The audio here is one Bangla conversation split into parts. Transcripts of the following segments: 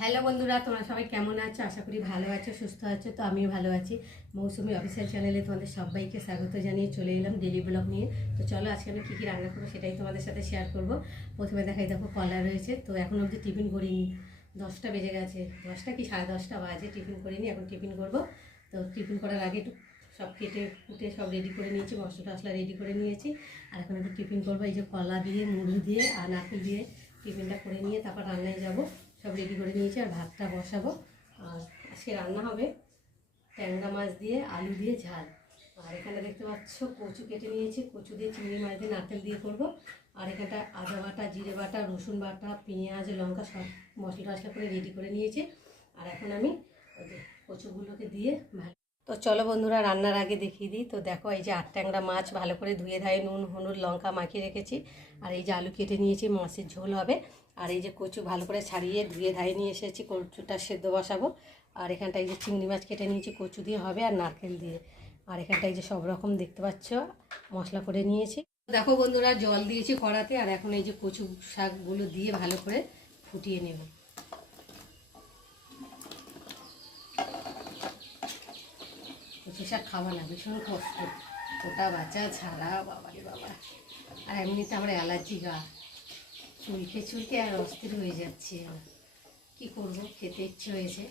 হ্যালো বন্ধুরা, তোমরা সবাই কেমন আছো? আশা করি ভালো আছো, সুস্থ আছো। তো আমিও ভালো আছি। মৌসুমি অফিসিয়াল চ্যানেলে তোমাদের সবাইকে স্বাগত জানিয়ে চলে এলাম ডেলি ব্লগ নিয়ে। তো চলো আজকে আমি কী কী রান্না করবো সেটাই তোমাদের সাথে শেয়ার করব। প্রথমে দেখাই, দেখো কলা রয়েছে। তো এখন অবধি টিফিন করিনি, 10টা বেজে গেছে, 10টা কি 10:30 বাজে। টিফিন করিনি, এখন টিফিন করব। তো টিফিন করার আগে একটু সব কেটে কুটে সব রেডি করে নিয়েছি, মশলা টশলা রেডি করে নিয়েছি। আর এখন একটু টিফিন করবো। এই যে কলা দিয়ে, মুড়ি দিয়ে আর নারকেল দিয়ে টিফিনটা করে নিয়ে তারপর রান্নায় যাব। সব রেডি করে নিয়েছি আর ভাতটা বসাবো। আর আজকে রান্না হবে ট্যাংরা মাছ দিয়ে আলু দিয়ে ঝাল। আর এখানে দেখতে পাচ্ছ কচু কেটে নিয়েছি, কচু দিয়ে চিংড়ি মাছ দিয়ে নারকেল দিয়ে করবো। আর এখানটা আদা বাটা, জিরে বাটা, রসুন বাটা, পেঁয়াজ, লঙ্কা সব মশলা টশলা করে রেডি করে নিয়েছি। আর এখন আমি ওই যে কচুগুলোকে দিয়ে ভালো। তো চলো বন্ধুরা, রান্নার আগে দেখিয়ে দিই। তো দেখো, এই যে 8 ট্যাংরা মাছ ভালো করে ধুয়ে ধায়ে নুন হলুদ লঙ্কা মাখিয়ে রেখেছি। আর এই যে আলু কেটে নিয়েছি, মাছের ঝোল হবে। আর এই যে কচু ভালো করে ছাড়িয়ে ধুয়ে ধায়ে নিয়ে এসেছি, কচুটা সেদ্ধ বসাবো। আর এখানটা এই যে চিংড়ি মাছ কেটে নিয়েছি, কচু দিয়ে হবে আর নারকেল দিয়ে। আর এখানটা এই যে সব রকম দেখতে পাচ্ছ মশলা করে নিয়েছি। দেখো বন্ধুরা, জল দিয়েছি কড়াতে। আর এখন এই যে কচু শাকগুলো দিয়ে ভালো করে ফুটিয়ে নেব। কচু শাক খাওয়া না ভীষণ কষ্ট, ওটা বাচ্চা ছাড়া, বাবারে বাবা। আর এমনিতে আমার অ্যালার্জি গা, চুলকে চুলকে আর অস্থির হয়ে যাচ্ছে। কি করব, খেতে ইচ্ছে হয়েছে।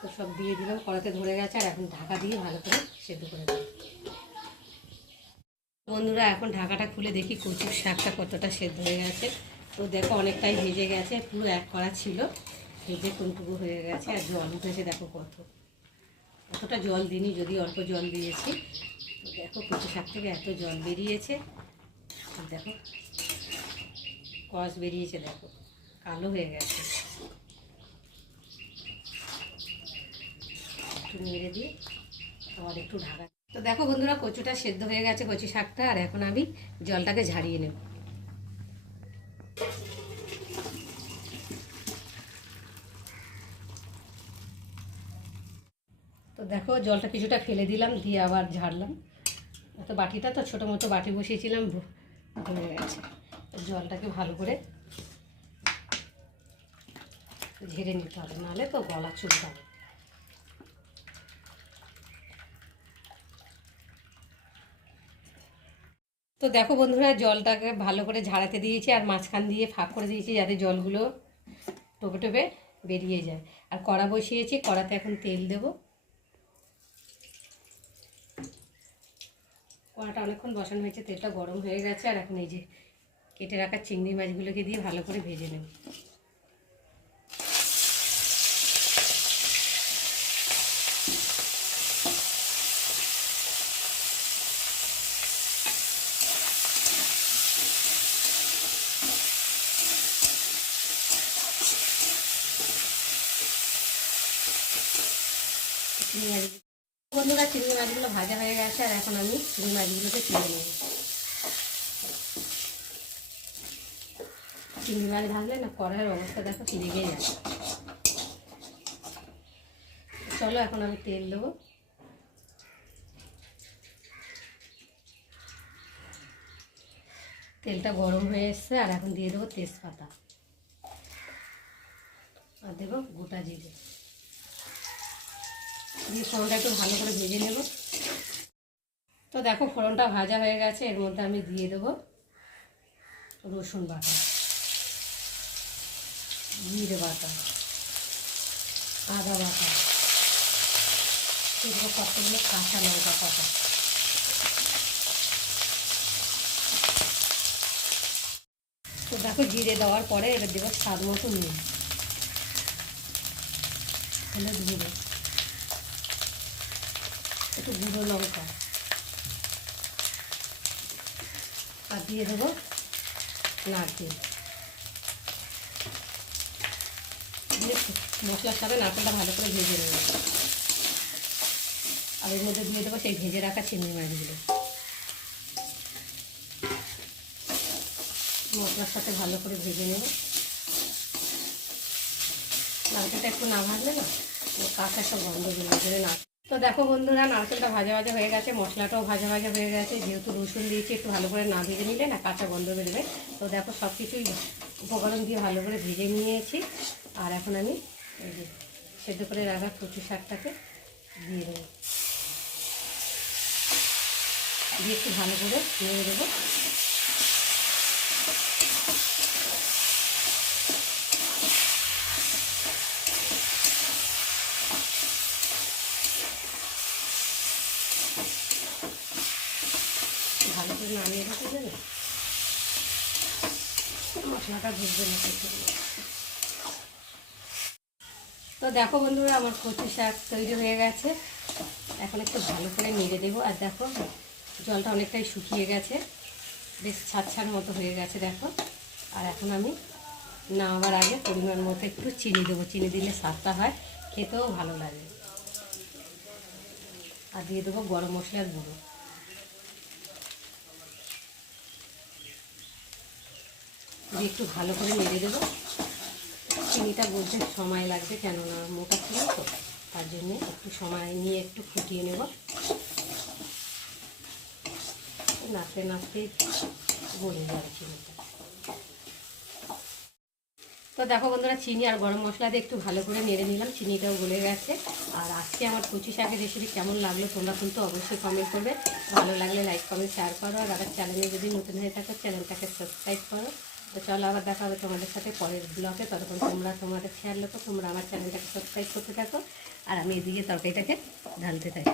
তো সব দিয়ে দিলাম, কড়াতে ধরে গেছে। আর এখন ঢাকা দিয়ে ভালো করে সেদ্ধ করে দেবো। বন্ধুরা, এখন ঢাকাটা খুলে দেখি কচুর শাকটা কতটা সেদ্ধ হয়ে গেছে। তো দেখো অনেকটাই ভেজে গেছে, পুরো এক কড়া ছিল, ভেজে টুকটুকু হয়ে গেছে। আর জল উঠেছে দেখো কত, এতটা জল দিইনি, যদি অল্প জল দিয়েছি। তো দেখো কচু শাক থেকে এত জল বেরিয়েছে। দেখো কষ বেরিয়েছে, দেখো কালো হয়ে গেছে। একটু নেড়ে দিয়ে আবার একটু ঢাকা। তো দেখো বন্ধুরা, কচুটা সেদ্ধ হয়ে গেছে, কচু শাকটা। আর এখন আমি জলটাকে ঝারিয়ে নেব। তো দেখো জলটা কিছুটা ফেলে দিলাম, দিয়ে আবার ঝাড়লাম। তো বাটিটা তো ছোটো মতো বাটি বসিয়েছিলাম, ভরে গেছে। জলটাকে ভালো করে ঝেড়ে নিতে হবে, নাহলে তো গলা চুলকাবে। তো দেখো বন্ধুরা, জলটাকে ভালো করে ঝাড়াতে দিয়েছি। আর মাঝখান দিয়ে ফাঁক করে দিয়েছি, যাতে জলগুলো টোপে টোপে বেরিয়ে যায়। আর কড়া বসিয়েছি, কড়াতে এখন তেল দেব। কড়াটা অনেকক্ষণ বসানো হয়েছে, তেলটা গরম হয়ে গেছে। আর এখন এই যে কেটে রাখা চিংড়ি মাছগুলোকে দিয়ে ভালো করে ভেজে নেব। চিংড়ি মাছ বন্ধুরা, চিংড়ি মাছগুলো ভাজা হয়ে গেছে। আর এখন আমি চিংড়ি মাছগুলোকে তুলে নেব। চিংড়ি মাছ ভাজলে না কড়াইয়ের অবস্থা দেখো লেগে যাচ্ছে। চলো এখন আমি তেল দেবো। তেলটা গরম হয়ে এসছে। আর এখন দিয়ে দেবো তেজপাতা, আর দেবো গোটা জিরে দিয়ে ফোড়নটা একটু ভালো করে ভেজে নেব। তো দেখো ফোড়নটা ভাজা হয়ে গেছে, এর মধ্যে আমি দিয়ে দেবো রসুন বাটা, জিরে বাটা, আদা বাটা, দেবো কতগুলো কাঁচা লঙ্কা পাতা। তো দেখো জিরে দেওয়ার পরে এবার দেবো স্বাদ মতো নুন, হলুদ গুঁড়ো, একটু গুঁড়ো লঙ্কা, আর দিয়ে দেবো নারকেল। দিয়ে মশলার সাথে নারকেলটা ভালো করে ভেজে নেব। আর এর মধ্যে দিয়ে দেবো সেই ভেজে রাখা চিংড়ি মাছগুলো, মশলার সাথে ভালো করে ভেজে নেব। নারকেলটা একটু না ভাজলে না কাঁচা সব গন্ধ বেরোবে না। তো দেখো বন্ধুরা, নারকেলটা ভাজা ভাজা হয়ে গেছে, মশলাটাও ভাজা ভাজা হয়ে গেছে। যেহেতু রসুন দিয়েছি, একটু ভালো করে না ভেজে নিলে না কাঁচা গন্ধ বেরোবে। তো দেখো সব কিছুই উপকরণ দিয়ে ভালো করে ভেজে নিয়েছি। আর এখন আমি এই যে সেদ্ধ করে রাখা কচু শাকটাকে দিয়ে দেবো, দিয়ে একটু ভালো করে নেড়ে দেবো। ভালো করে নামিয়ে রেখে দেবে, মশলাটা ঢুকবে না কিছু। তো দেখো বন্ধুরা, আমার কচু শাক তৈরি হয়ে গেছে। এখন একটু ভালো করে নেড়ে দেবো। আর দেখো জলটা অনেকটাই শুকিয়ে গেছে, বেশ ছাড় মতো হয়ে গেছে দেখো। আর এখন আমি নামাবার আগে পরিমাণ মতো একটু চিনি দেবো। চিনি দিলে স্বাদটা হয়, খেতেও ভালো লাগে। আর দিয়ে দেবো গরম মশলার গুঁড়ো। দিয়ে একটু ভালো করে নেড়ে দেবো। চিনিটা বলতে সময় লাগবে, কেননা মোটা ছিল তো, তার জন্যে একটু সময় নিয়ে একটু ফুটিয়ে নেব। নাড়তে নাড়তে গলে যাবে চিনিটা। তো দেখো বন্ধুরা, চিনি আর গরম মশলা দিয়ে একটু ভালো করে নেড়ে নিলাম, চিনিটাও গলে গেছে। আর আজকে আমার কচু শাকের রেসিপি কেমন লাগলো তোমরা কিন্তু অবশ্যই কমেন্ট করবে। ভালো লাগলে লাইক কমেন্ট শেয়ার করো। আর আমার চ্যানেলে যদি নতুন হয়ে থাকো চ্যানেলটাকে সাবস্ক্রাইব করো। তো চলো আবার দেখা হবে তোমাদের সাথে পরের ব্লগে। ততক্ষণ তোমরা তোমাদের খেয়াল রাখো, তোমরা আমার চ্যানেলটাকে সাবস্ক্রাইব করতে থাকো আর আমি এদিকে তরকারিটাকে ঢালতে থাকি।